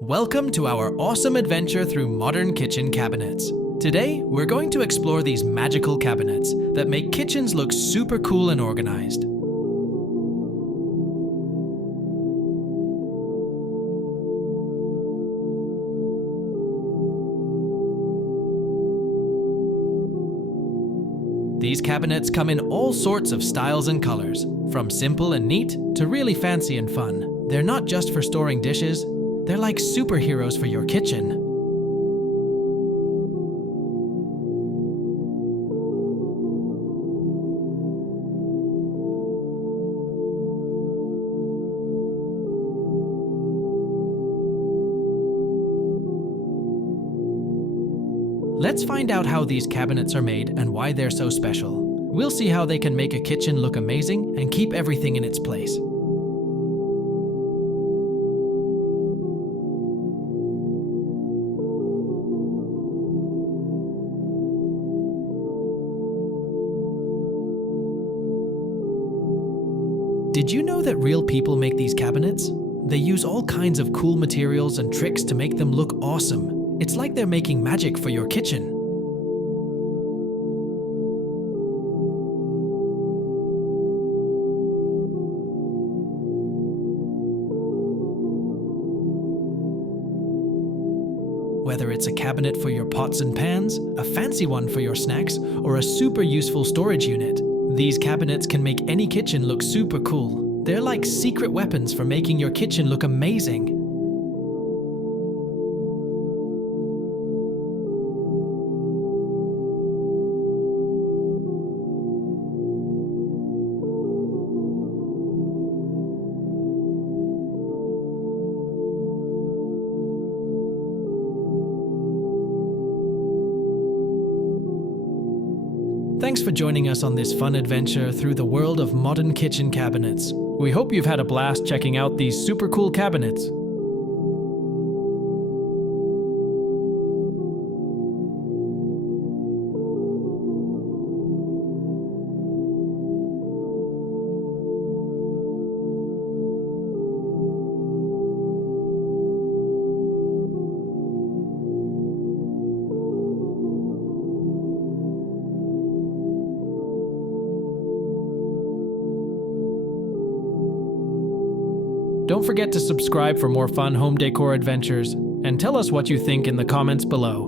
Welcome to our awesome adventure through modern kitchen cabinets. Today, we're going to explore these magical cabinets that make kitchens look super cool and organized. These cabinets come in all sorts of styles and colors, from simple and neat to really fancy and fun. They're not just for storing dishes, they're like superheroes for your kitchen. Let's find out how these cabinets are made and why they're so special. We'll see how they can make a kitchen look amazing and keep everything in its place. Did you know that real people make these cabinets? They use all kinds of cool materials and tricks to make them look awesome. It's like they're making magic for your kitchen. Whether it's a cabinet for your pots and pans, a fancy one for your snacks, or a super useful storage unit, these cabinets can make any kitchen look super cool. They're like secret weapons for making your kitchen look amazing. Thanks for joining us on this fun adventure through the world of modern kitchen cabinets. We hope you've had a blast checking out these super cool cabinets. Don't forget to subscribe for more fun home decor adventures, and tell us what you think in the comments below.